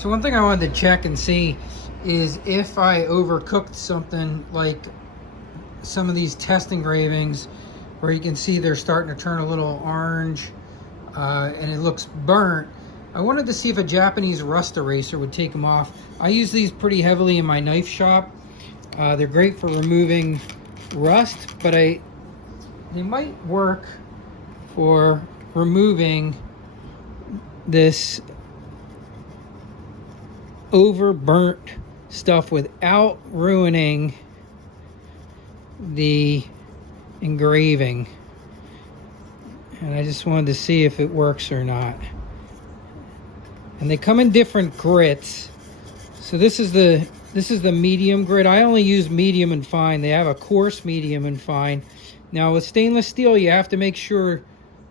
So one thing I wanted to check and see is if I overcooked something, like some of these test engravings where you can see they're starting to turn a little orange and it looks burnt. I wanted to see if a Japanese rust eraser would take them off. I use these pretty heavily in my knife shop. They're great for removing rust, but they might work for removing this overburnt stuff without ruining the engraving. And I just wanted to see if it works or not. And they come in different grits. So this is the medium grit. I only use medium and fine. They have a coarse, medium, and fine. Now with stainless steel, you have to make sure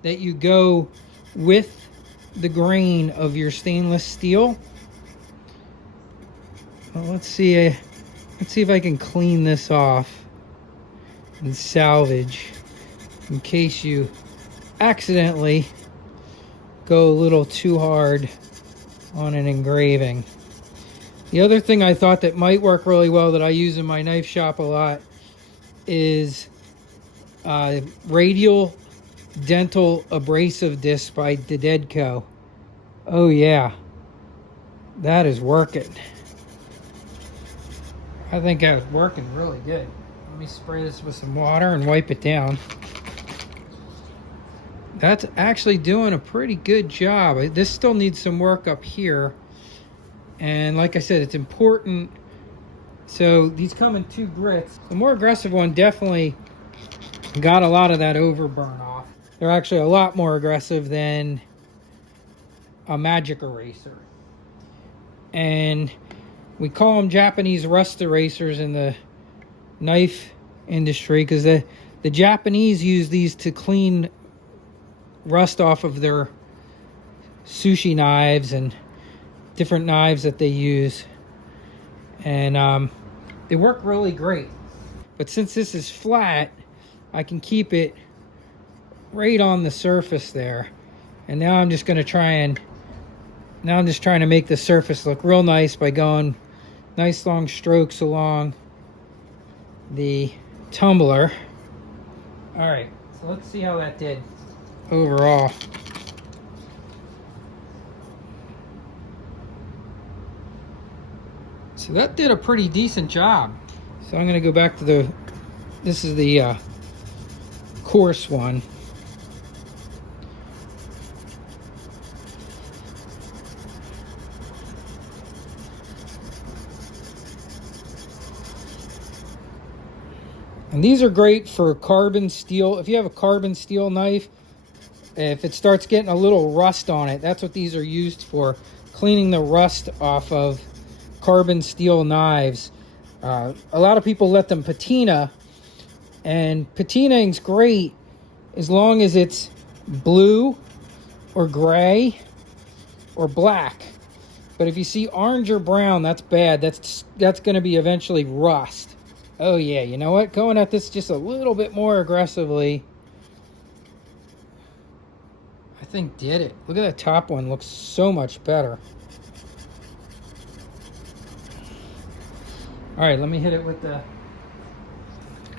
that you go with the grain of your stainless steel. Well, let's see if I can clean this off and salvage in case you accidentally go a little too hard on an engraving. The other thing I thought that might work really well that I use in my knife shop a lot is radial dental abrasive disc by Dededco. Oh yeah, that is working. I think that was working really good. Let me spray this with some water and wipe it down. That's actually doing a pretty good job. This still needs some work up here. And like I said, it's important. So these come in 2 grits. The more aggressive one definitely got a lot of that overburn off. They're actually a lot more aggressive than a magic eraser. And we call them Japanese rust erasers in the knife industry because the Japanese use these to clean rust off of their sushi knives and different knives that they use. And they work really great. But since this is flat, I can keep it right on the surface there. And now I'm just going to trying to make the surface look real nice by going nice long strokes along the tumbler. All right, so let's see how that did overall. So that did a pretty decent job. So I'm going to go back to this is the coarse one. And these are great for carbon steel. If you have a carbon steel knife, if it starts getting a little rust on it, that's what these are used for, cleaning the rust off of carbon steel knives. A lot of people let them patina, and patinaing's great as long as it's blue or gray or black. But if you see orange or brown, that's bad. That's going to be eventually rust. Oh yeah, you know what? Going at this just a little bit more aggressively, I think did it. Look at that top one, looks so much better. All right, let me hit it with the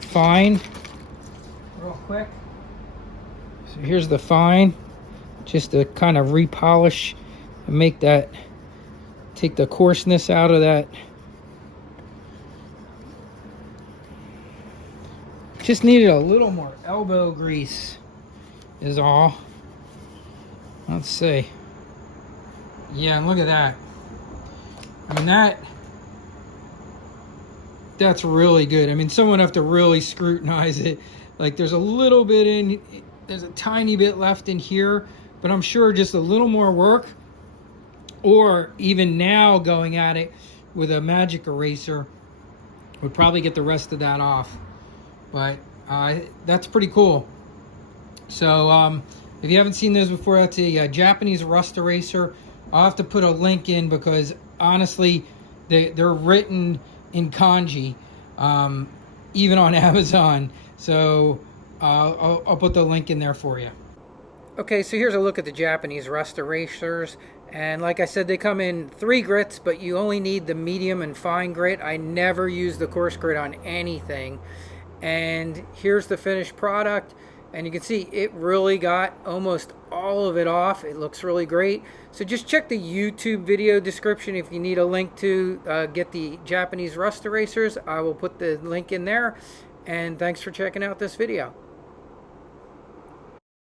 fine real quick. So here's the fine, just to kind of repolish and make that, take the coarseness out of that. Just needed a little more elbow grease is all. Let's see. Yeah, and look at that. I mean, that's really good. I mean, someone have to really scrutinize it. Like there's a little bit there's a tiny bit left in here, but I'm sure just a little more work, or even now going at it with a magic eraser would probably get the rest of that off. But that's pretty cool. So if you haven't seen those before, that's a Japanese rust eraser. I'll have to put a link in because honestly, they're written in kanji, even on Amazon. So I'll put the link in there for you. Okay, so here's a look at the Japanese rust erasers. And like I said, they come in 3 grits, but you only need the medium and fine grit. I never use the coarse grit on anything. And here's the finished product. And you can see it really got almost all of it off. It looks really great. So just check the YouTube video description if you need a link to get the Japanese rust erasers. I will put the link in there. And thanks for checking out this video.